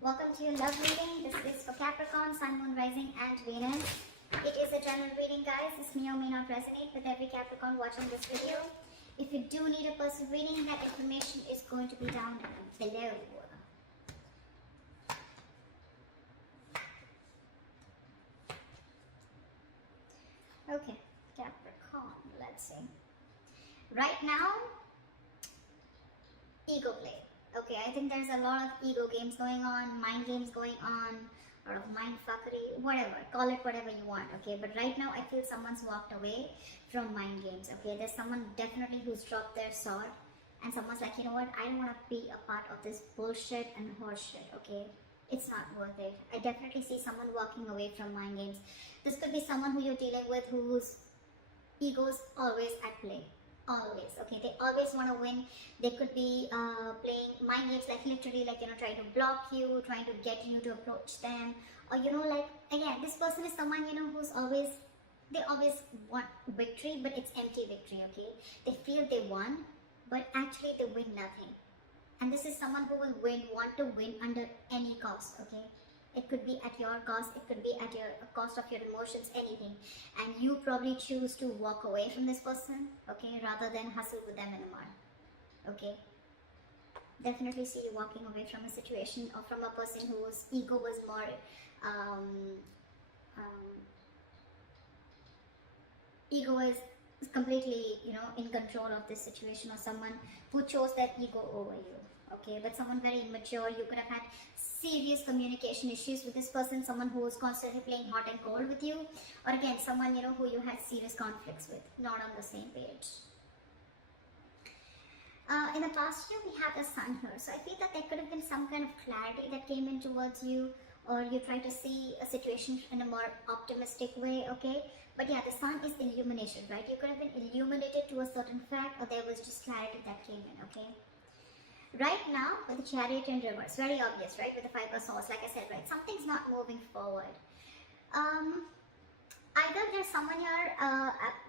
Welcome to your love reading. This is for Capricorn, Sun, Moon, Rising and Venus. It is a general reading, guys. This may or may not resonate with every Capricorn watching this video. If you do need a personal reading, that information is going to be down below. Okay, Capricorn, let's see. Right now, ego play. Okay, I think there's a lot of ego games going on, mind games going on, a lot of mind fuckery, whatever, call it whatever you want, okay? But right now I feel someone's walked away from mind games, okay? There's someone definitely who's dropped their sword and someone's like, you know what, I don't want to be a part of this bullshit and horseshit, okay? It's not worth it. I definitely see someone walking away from mind games. This could be someone who you're dealing with whose ego's always at play. Always, okay, they always want to win. They could be playing mind games, like literally, like, you know, trying to block you, trying to get you to approach them, or, you know, like, again, this person is someone, you know, who's always, they always want victory, but it's empty victory, okay? They feel they won, but actually they win nothing. And this is someone who will want to win under any cost, okay? It could be at your cost, it could be at your cost of your emotions, anything. And you probably choose to walk away from this person, okay, rather than hustle with them anymore, okay? Definitely see you walking away from a situation or from a person whose ego was more, ego is completely, you know, in control of this situation, or someone who chose their ego over you, okay? But someone very immature. You could have had serious communication issues with this person, someone who was constantly playing hot and cold with you, or again, someone, you know, who you had serious conflicts with, not on the same page. In the past year, we have the Sun here, so I feel that there could have been some kind of clarity that came in towards you, or you try to see a situation in a more optimistic way, okay? But yeah, the Sun is illumination, right? You could have been illuminated to a certain fact, or there was just clarity that came in, okay? Right now, with the Chariot in reverse, very obvious, right? With the Five of Swords, like I said, right? Something's not moving forward. Either there's someone here,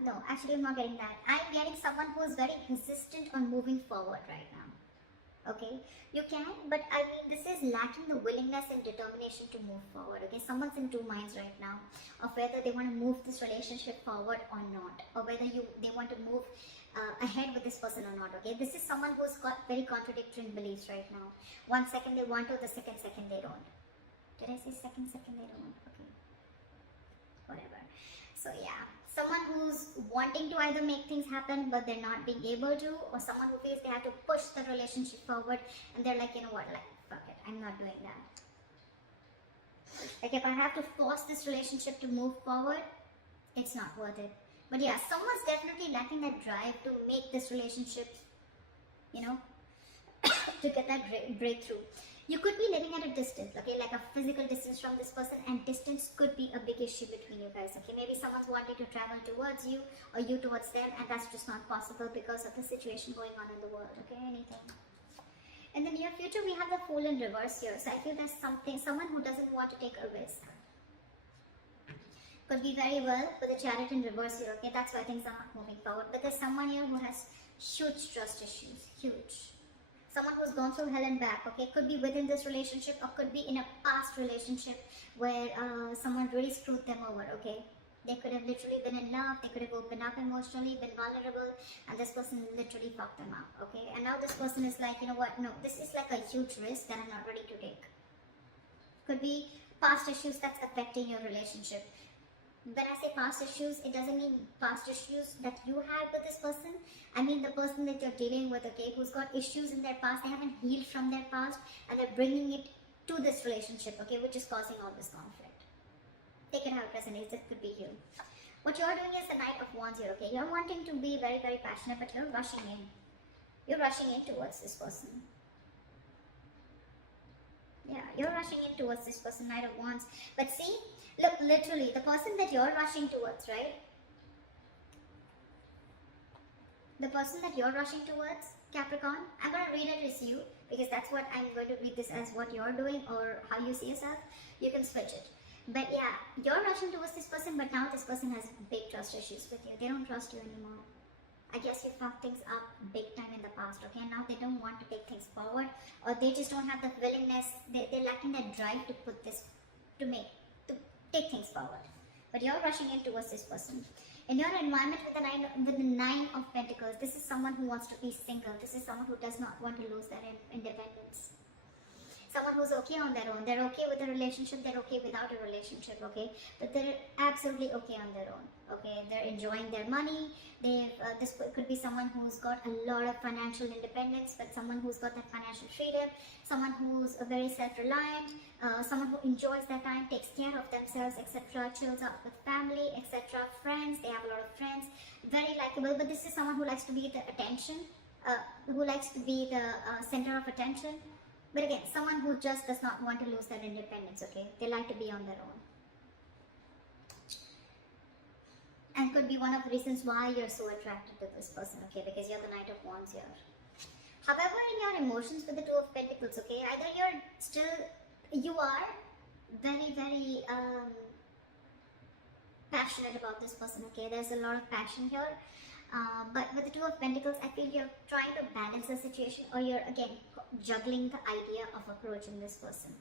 no, actually I'm not getting that. I'm getting someone who is very resistant on moving forward right now. Okay? You can, but I mean, this is lacking the willingness and determination to move forward. Okay? Someone's in two minds right now of whether they want to move this relationship forward or not, or whether they want to move ahead with this person or not, okay? This is someone who's got very contradictory beliefs right now. 1 second they want to, the second they don't. Did I say second they don't? Okay. Whatever. So yeah, someone who's wanting to either make things happen but they're not being able to, or someone who feels they have to push the relationship forward and they're like, you know what, like, fuck it, I'm not doing that. Like, if I have to force this relationship to move forward, it's not worth it. But yeah, someone's definitely lacking that drive to make this relationship, you know, to get that breakthrough. You could be living at a distance, okay, like a physical distance from this person, and distance could be a big issue between you guys, okay? Maybe someone's wanting to travel towards you or you towards them, and that's just not possible because of the situation going on in the world, okay? Anything. In the near future, we have the Fool in reverse here. So I feel there's someone who doesn't want to take a risk. Could be very well with the Chariot in reverse here, okay? That's why things are not moving forward. But there's someone here who has huge trust issues, huge. Someone who's gone through hell and back, okay? Could be within this relationship or could be in a past relationship where someone really screwed them over, okay? They could have literally been in love, they could have opened up emotionally, been vulnerable, and this person literally fucked them up, okay? And now this person is like, you know what, no, this is like a huge risk that I'm not ready to take. Could be past issues that's affecting your relationship. When I say past issues, it doesn't mean past issues that you had with this person. I mean the person that you're dealing with, okay, who's got issues in their past, they haven't healed from their past, and they're bringing it to this relationship, okay, which is causing all this conflict. Take it how it resonates, it could be you. What you're doing is the Knight of Wands here, okay? You're wanting to be very, very passionate, but you're rushing in. You're rushing in towards this person. Yeah, you're rushing in towards this person, Knight of Wands. But see, look, literally, the person that you're rushing towards, right? The person that you're rushing towards, Capricorn, I'm going to read it as you, because that's what I'm going to read this as what you're doing or how you see yourself. You can switch it. But yeah, you're rushing towards this person, but now this person has big trust issues with you. They don't trust you anymore. I guess you fucked things up big time in the past, okay? Now they don't want to take things forward, or they just don't have the willingness, they're lacking that drive to put this, to take things forward. But you're rushing in towards this person. In your environment with the Nine of Pentacles, this is someone who wants to be single. This is someone who does not want to lose their independence. Someone who's okay on their own. They're okay with a relationship, they're okay without a relationship, okay? But they're absolutely okay on their own, okay? They're enjoying their money. This could be someone who's got a lot of financial independence, but someone who's got that financial freedom, someone who's very self-reliant, someone who enjoys their time, takes care of themselves, etc., chills out with family, etc., friends. They have a lot of friends, very likable. But this is someone who likes to be the attention, who likes to be the center of attention. But again, someone who just does not want to lose their independence, okay? They like to be on their own. And could be one of the reasons why you're so attracted to this person, okay? Because you're the Knight of Wands here. However, in your emotions with the Two of Pentacles, okay? Either you are very, very passionate about this person, okay? There's a lot of passion here. But with the Two of Pentacles, I feel you're trying to balance the situation, or you're again juggling the idea of approaching this person.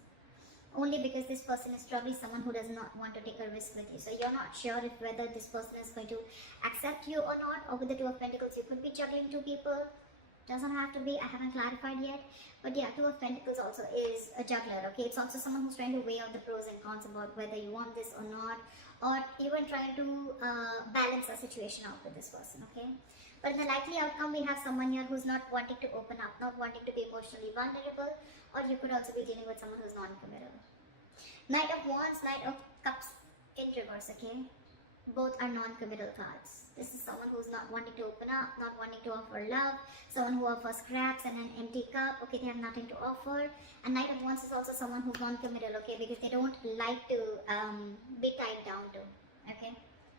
Only because this person is probably someone who does not want to take a risk with you. So you're not sure if whether this person is going to accept you or not. Or with the Two of Pentacles, you could be juggling two people. Doesn't have to be, I haven't clarified yet. But yeah, Two of Pentacles also is a juggler, okay? It's also someone who's trying to weigh out the pros and cons about whether you want this or not, or even trying to balance the situation out with this person, okay? But in the likely outcome, we have someone here who's not wanting to open up, not wanting to be emotionally vulnerable, or you could also be dealing with someone who's non-committal. Knight of Wands, Knight of Cups in reverse, okay? Both are non-committal cards. This is someone who's not wanting to open up, not wanting to offer love, someone who offers scraps and an empty cup, okay, they have nothing to offer. And Knight of Wands is also someone who's non-committal, okay, because they don't like to be tied down to, okay?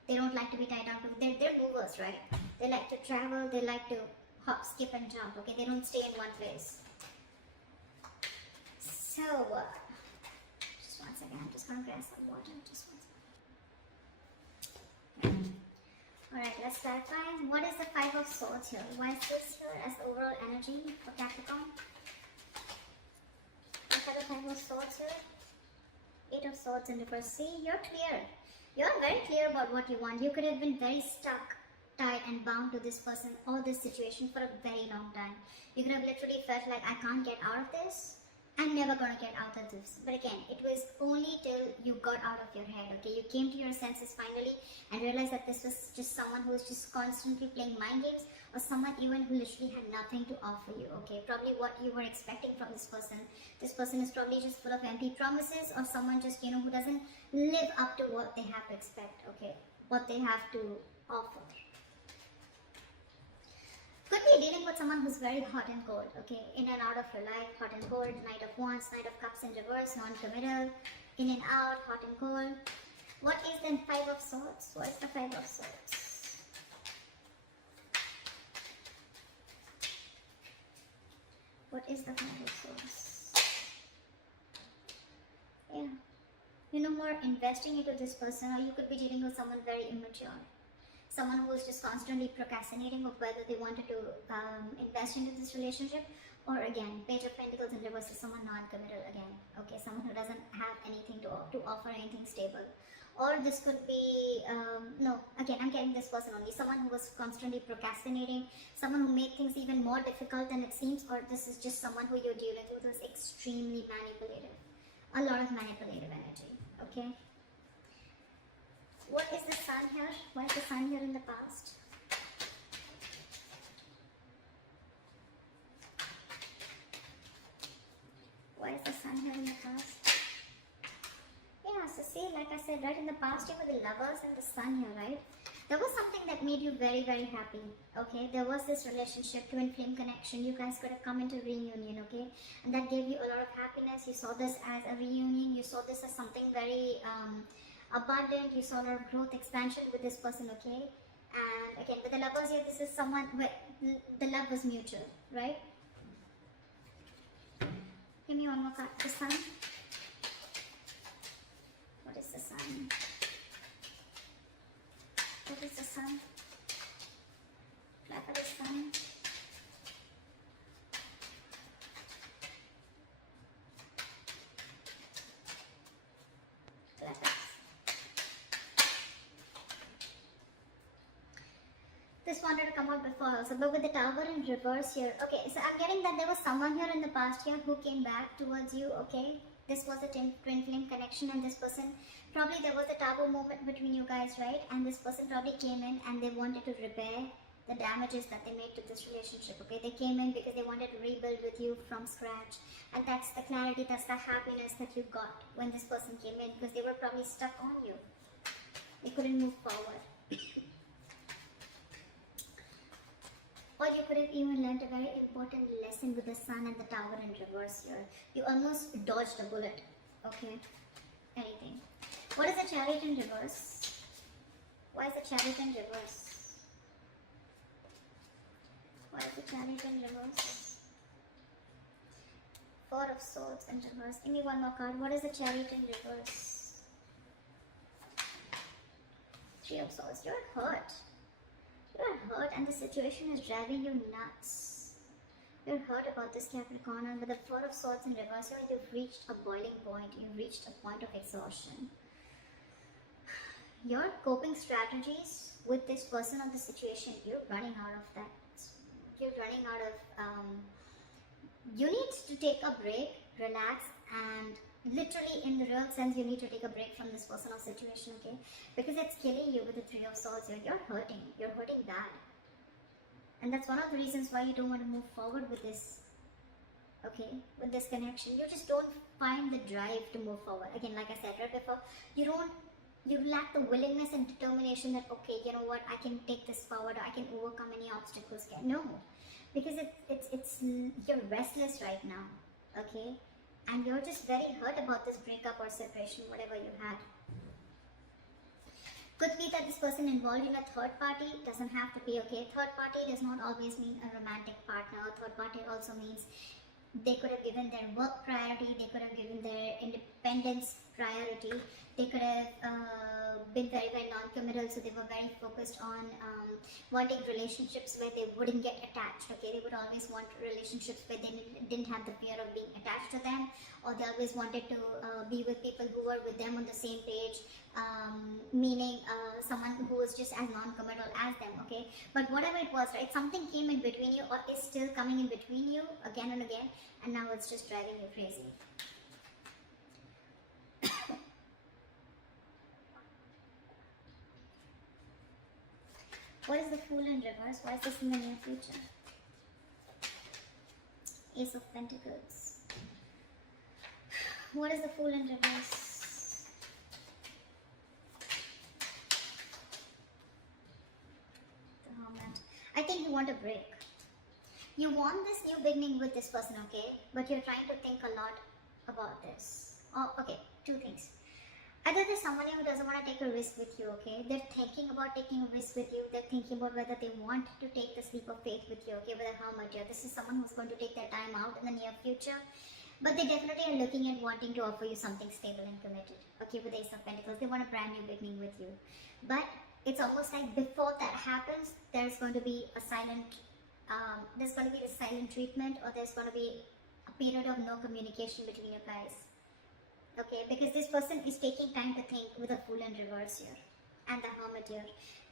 They don't like to be tied down to, they're movers, right? They like to travel, they like to hop, skip and jump, okay? They don't stay in one place. So, just one second, I'm just going to grab some water, just one second. Alright, let's clarify. What is the Five of Swords here? Why is this here as the overall energy for Capricorn? What are the Five of Swords here? Eight of Swords in reverse. See, you're clear. You're very clear about what you want. You could have been very stuck, tied and bound to this person or this situation for a very long time. You could have literally felt like, I can't get out of this. I'm never gonna get out of this. But again, it was only till you got out of your head, okay? You came to your senses finally and realized that this was just someone who was just constantly playing mind games, or someone even who literally had nothing to offer you, okay? Probably what you were expecting from this person. This person is probably just full of empty promises, or someone just, you know, who doesn't live up to what they have to expect, okay? What they have to offer. Could be dealing with someone who's very hot and cold, okay? In and out of your life, hot and cold, Knight of Wands, Knight of Cups in reverse, non-committal, in and out, hot and cold. What is the Five of Swords? What is the Five of Swords? What is the Five of Swords? Yeah. You know, more investing into this person, or you could be dealing with someone very immature. Someone who is just constantly procrastinating of whether they wanted to invest into this relationship, or again, Page of Pentacles in reverse is someone non-committal again, okay, someone who doesn't have anything to offer, anything stable. Or this could be, no, again, I'm getting this person only, someone who was constantly procrastinating, someone who made things even more difficult than it seems, or this is just someone who you're dealing with who's extremely manipulative, a lot of manipulative energy, okay? What is the Sun here? What is the Sun here in the past? What is the Sun here in the past? Yeah, so see, like I said, right, in the past you were the Lovers and the Sun here, right? There was something that made you very, very happy, okay? There was this relationship, twin flame connection. You guys could have come into reunion, okay? And that gave you a lot of happiness. You saw this as a reunion. You saw this as something very abundant. You saw a lot of growth, expansion with this person, okay? And again, with the Lovers here, this is someone where the love was mutual, right? Give me one more card. The Sun. What is the Sun? What is the Sun? Clarify This wanted to come out before also, but with the Tower in reverse here. Okay, so I'm getting that there was someone here in the past year who came back towards you, okay? This was a twin flame connection, and this person, probably there was a taboo moment between you guys, right? And this person probably came in and they wanted to repair the damages that they made to this relationship, okay? They came in because they wanted to rebuild with you from scratch. And that's the clarity, that's the happiness that you got when this person came in, because they were probably stuck on you. They couldn't move forward. Or you could have even learned a very important lesson with the Sun and the Tower in reverse here. You almost dodged a bullet. Okay? Anything. What is the Chariot in reverse? Why is the Chariot in reverse? Why is the Chariot in reverse? Four of Swords in reverse. Give me one more card. What is the Chariot in reverse? Three of Swords. You're hurt. You're hurt and the situation is driving you nuts. You're hurt about this, Capricorn, and with the Four of Swords in reverse, you've reached a boiling point. You've reached a point of exhaustion. Your coping strategies with this person or the situation, you're running out of that. You're running out of... you need to take a break, relax, and literally in the real sense you need to take a break from this person or situation, okay? Because it's killing you with the Three of Swords here. You're hurting bad, and that's one of the reasons why you don't want to move forward with this, okay, with this connection. You just don't find the drive to move forward. Again, like I said right before, you lack the willingness and determination that, okay, you know what, I can take this forward, or I can overcome any obstacles. No, because you're restless right now, okay? And you're just very hurt about this breakup or separation, whatever you had. Could be that this person involved in a third party. Doesn't have to be, okay? Third party does not always mean a romantic partner. Third party also means they could have given their work priority. They could have given their independence priority. They could have been very, very non-committal, so they were very focused on wanting relationships where they wouldn't get attached, okay? They would always want relationships where they didn't have the fear of being attached to them, or they always wanted to be with people who were with them on the same page, meaning someone who was just as non-committal as them, okay? But whatever it was, right, something came in between you, or is still coming in between you again and again, and now it's just driving you crazy. What is the Fool in reverse? Why is this in the near future? Ace of Pentacles. What is the Fool in reverse? The Hermit. I think you want a break. You want this new beginning with this person, okay? But you're trying to think a lot about this. Oh, okay, two things. Either there's someone who doesn't want to take a risk with you, okay? They're thinking about taking a risk with you. They're thinking about whether they want to take the leap of faith with you, okay? With a Hermit here. This is someone who's going to take their time out in the near future. But they definitely are looking at wanting to offer you something stable and committed, okay? With the Ace of Pentacles. They want a brand new beginning with you. But it's almost like before that happens, there's going to be a silent, there's going to be a silent treatment, or there's going to be a period of no communication between you guys. Okay, because this person is taking time to think with the Fool in reverse here and the Hermit here.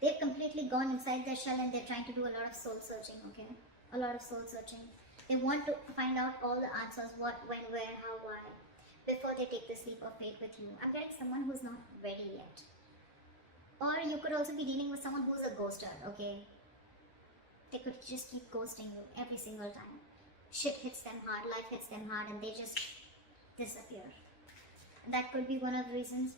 They've completely gone inside their shell and they're trying to do a lot of soul searching, okay? A lot of soul searching. They want to find out all the answers, what, when, where, how, why, before they take this leap of faith with you. I'm getting someone who's not ready yet. Or you could also be dealing with someone who's a ghoster, okay? They could just keep ghosting you every single time. Shit hits them hard, life hits them hard, and they just disappear. That could be one of the reasons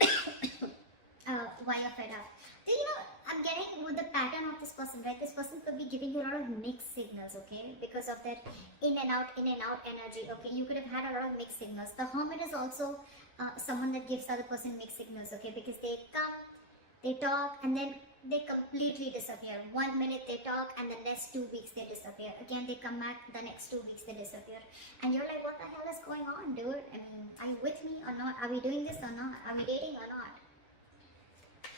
why you're fed up. Then, you know, I'm getting with the pattern of this person, right? This person could be giving you a lot of mixed signals, okay? Because of that in and out energy, okay? You could have had a lot of mixed signals. The Hermit is also someone that gives the other person mixed signals, okay? Because they come, they talk, and then they completely disappear. 1 minute they talk, and the next 2 weeks they disappear. Again, they come back, the next 2 weeks they disappear. And you're like, what the hell is going on, dude? I mean, are you with me or not? Are we doing this or not? Are we dating or not?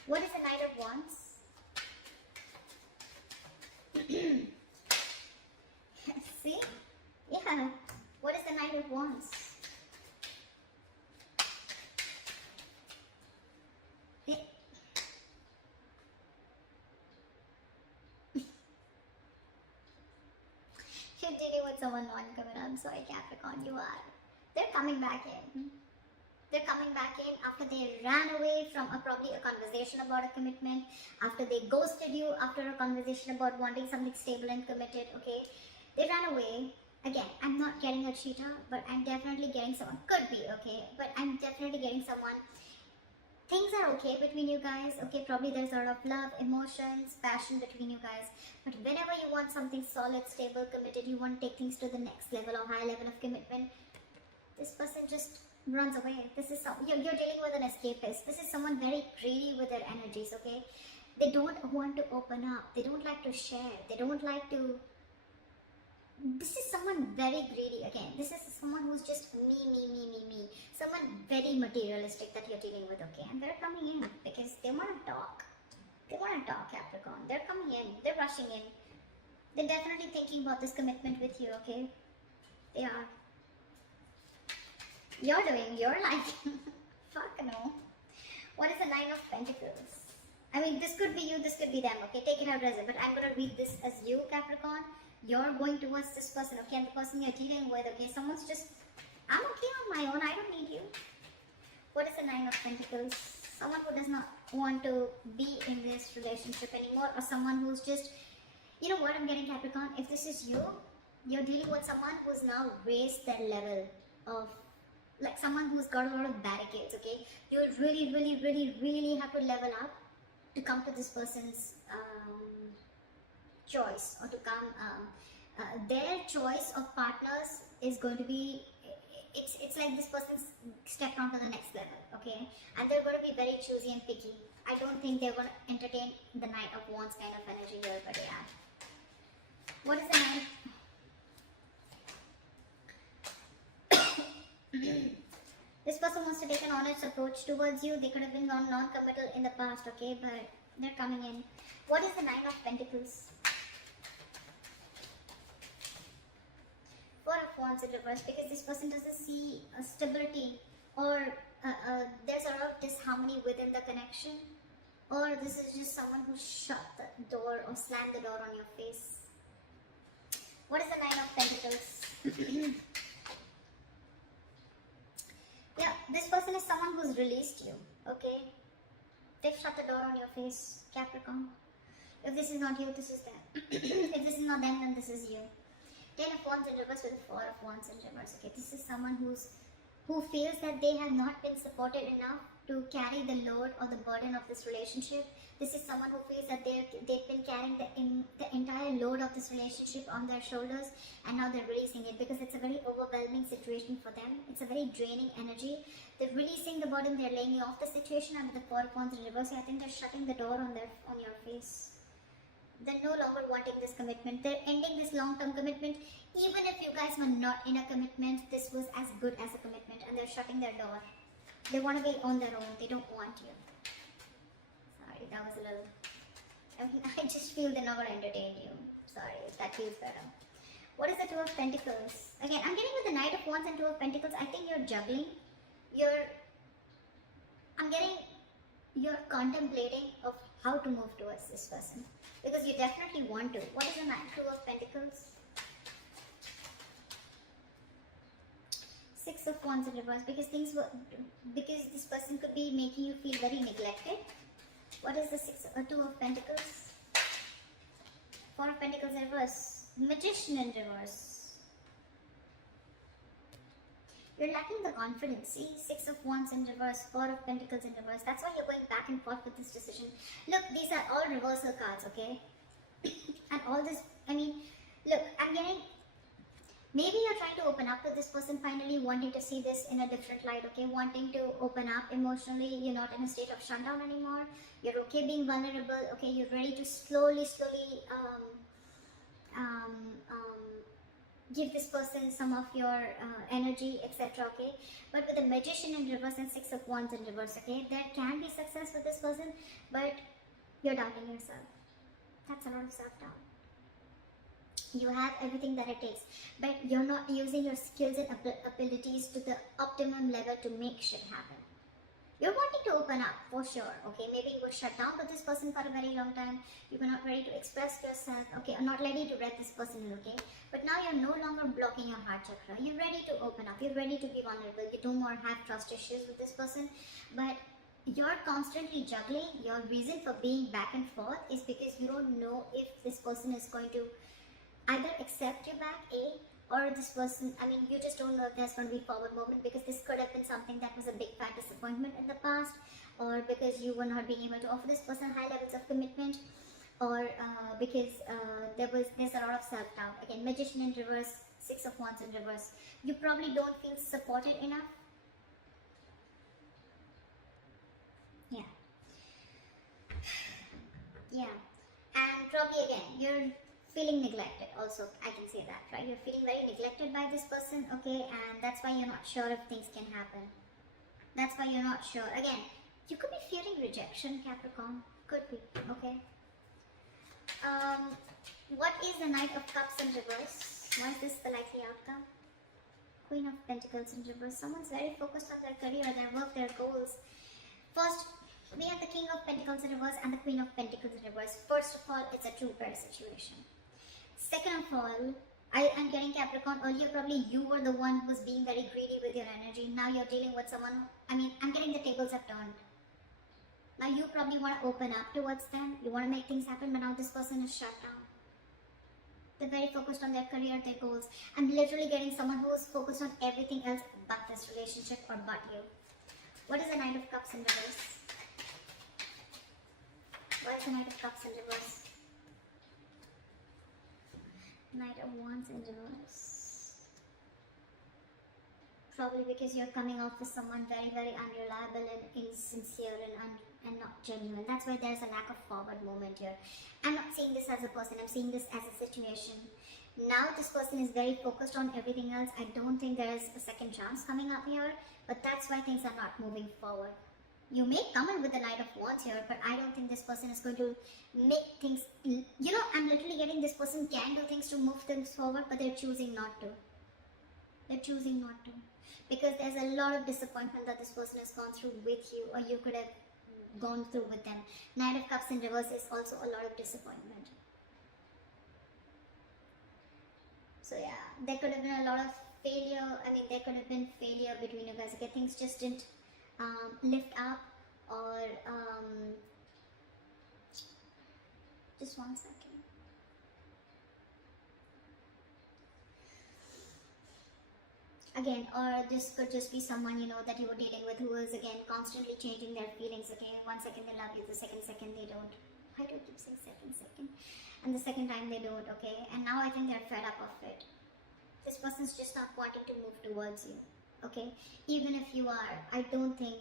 What is the Knight of Wands? See? Yeah. What is the Knight of Wands? someone non-committal. I'm sorry, Capricorn, you are. They're coming back in. They're coming back in after they ran away from probably a conversation about a commitment, after they ghosted you, after a conversation about wanting something stable and committed, okay? They ran away. Again, I'm not getting a cheater, but I'm definitely getting someone. Could be, okay? But I'm definitely getting someone. Things are okay between you guys, okay? Probably there's a lot of love, emotions, passion between you guys. But whenever you want something solid, stable, committed, you want to take things to the next level or high level of commitment, this person just runs away. This is you're dealing with an escapist. This is someone very greedy with their energies, okay? They don't want to open up. They don't like to share. They don't like to... This is someone very greedy. Again, this is someone who's just me. Someone very materialistic that you're dealing with, okay? And they're coming in because they want to talk. They want to talk, Capricorn. They're coming in. They're rushing in. They're definitely thinking about this commitment with you, okay? They are. You're doing your life. Fuck no. What is the Nine of Pentacles? I mean, this could be you, this could be them, okay? Take it how it is. But I'm going to read this as you, Capricorn. You're going towards this person, okay? And the person you're dealing with, okay? Someone's just, I'm okay on my own. I don't need you. What is the Nine of Pentacles? Someone who does not want to be in this relationship anymore, or someone who's just, you know what I'm getting, Capricorn? If this is you, you're dealing with someone who's now raised their level of, like someone who's got a lot of barricades, okay? You really have to level up to come to this person's choice, or to come, their choice of partners is going to be, it's like this person's stepped on to the next level, okay? And they're going to be very choosy and picky. I don't think they're going to entertain the Knight of Wands kind of energy here, but yeah. What is the Knight? This person wants to take an honest approach towards you. They could have been non-committal in the past, okay? But they're coming in. What is the Nine of Pentacles? Four of Wands in reverse, because this person doesn't see stability, or there's a lot of disharmony within the connection, or this is just someone who shut the door or slammed the door on your face. What is the Nine of Pentacles? Yeah, this person is someone who's released you, okay? They've shut the door on your face, Capricorn. If this is not you, this is them. If this is not them, then this is you. 10 of Wands in reverse with 4 of Wands in reverse, okay? This is someone who feels that they have not been supported enough to carry the load or the burden of this relationship. This is someone who feels that they've been carrying the entire load of this relationship on their shoulders, and now they're releasing it because it's a very overwhelming situation for them. It's a very draining energy. They're releasing the burden, they're laying off the situation, and with the 4 of Wands in reverse, I think they're shutting the door on your face. They're no longer wanting this commitment. They're ending this long-term commitment. Even if you guys were not in a commitment, this was as good as a commitment, and they're shutting their door. They want to be on their own. They don't want you. Sorry, that was a little... I just feel they're not going to entertain you. Sorry, if that feels better. What is the Two of Pentacles? Again, I'm getting with the Knight of Wands and Two of Pentacles. I think you're juggling. You're contemplating of how to move towards this person, because you definitely want to. What is the Two of Pentacles? 6 of Wands in reverse, because this person could be making you feel very neglected. What is the 2 of Pentacles? 4 of Pentacles in reverse. Magician in reverse. You're lacking the confidence. See, 6 of Wands in reverse, 4 of Pentacles in reverse. That's why you're going back and forth with this decision. Look, these are all reversal cards, okay? And all this, I mean, look, I'm getting... Maybe you're trying to open up to this person, finally wanting to see this in a different light, okay? Wanting to open up emotionally. You're not in a state of shutdown anymore. You're okay being vulnerable, okay? You're ready to slowly give this person some of your energy, etc., okay? But with the Magician in reverse and 6 of Wands in reverse, okay? There can be success with this person, but you're doubting yourself. That's a lot of self-doubt. You have everything that it takes, but you're not using your skills and abilities to the optimum level to make shit happen. You're wanting to open up for sure, okay? Maybe you were shut down with this person for a very long time. You were not ready to express yourself, okay? Or not ready to let this person in, okay? But now you're no longer blocking your heart chakra. You're ready to open up. You're ready to be vulnerable. You don't more have trust issues with this person. But you're constantly juggling. Your reason for being back and forth is because you don't know if this person is going to either accept you back, or this person, I mean, you just don't know if there's going to be forward movement, because this could have been something that was a big fat disappointment in the past, or because you were not being able to offer this person high levels of commitment, or because there's a lot of self-doubt. Again, Magician in reverse, Six of Wands in reverse. You probably don't feel supported enough. Yeah, and probably again, you're feeling neglected also, I can say that, right? You're feeling very neglected by this person, okay? And that's why you're not sure if things can happen. That's why you're not sure. Again, you could be fearing rejection, Capricorn. Could be, okay? What is the Knight of Cups in reverse? Why is this the likely outcome? Queen of Pentacles in reverse. Someone's very focused on their career, their work, their goals. First, we have the King of Pentacles in reverse and the Queen of Pentacles in reverse. First of all, it's a two-pair situation. Second of all, I am getting Capricorn. Earlier, probably you were the one who was being very greedy with your energy. Now you're dealing with someone, I mean, I'm getting the tables have turned. Now you probably want to open up towards them. You want to make things happen, but now this person is shut down. They're very focused on their career, their goals. I'm literally getting someone who is focused on everything else but this relationship or but you. What is the Knight of Cups in reverse? Why is the Knight of Cups in reverse? Knight of Wands in reverse. Probably because you're coming off with someone very, very unreliable and insincere and not genuine. That's why there's a lack of forward movement here. I'm not seeing this as a person, I'm seeing this as a situation. Now this person is very focused on everything else. I don't think there is a second chance coming up here, but that's why things are not moving forward. You may come in with the Knight of Wands here, but I don't think this person is going to make things, you know, I'm literally getting this person can do things to move things forward, but they're choosing not to. They're choosing not to. Because there's a lot of disappointment that this person has gone through with you, or you could have gone through with them. Knight of Cups in reverse is also a lot of disappointment. So yeah, there could have been a lot of failure. I mean, there could have been failure between you guys. Okay, things just didn't lift up, or just 1 second. Again, or this could just be someone, you know, that you were dealing with who is again constantly changing their feelings. Okay, 1 second they love you, the second they don't. Why do I keep saying second? And the second time they don't, okay? And now I think they're fed up of it. This person's just not wanting to move towards you, okay? Even if you are, I don't think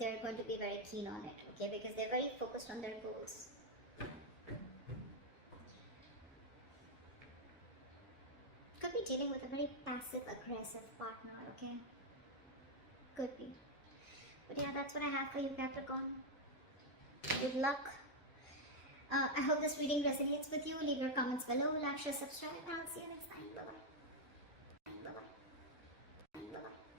they're going to be very keen on it, okay? Because they're very focused on their goals. Could be dealing with a very passive-aggressive partner, okay? Could be. But yeah, that's what I have for you, Capricorn. Good luck. I hope this reading resonates with you. Leave your comments below, like, share, subscribe, and I'll see you next time. Bye-bye.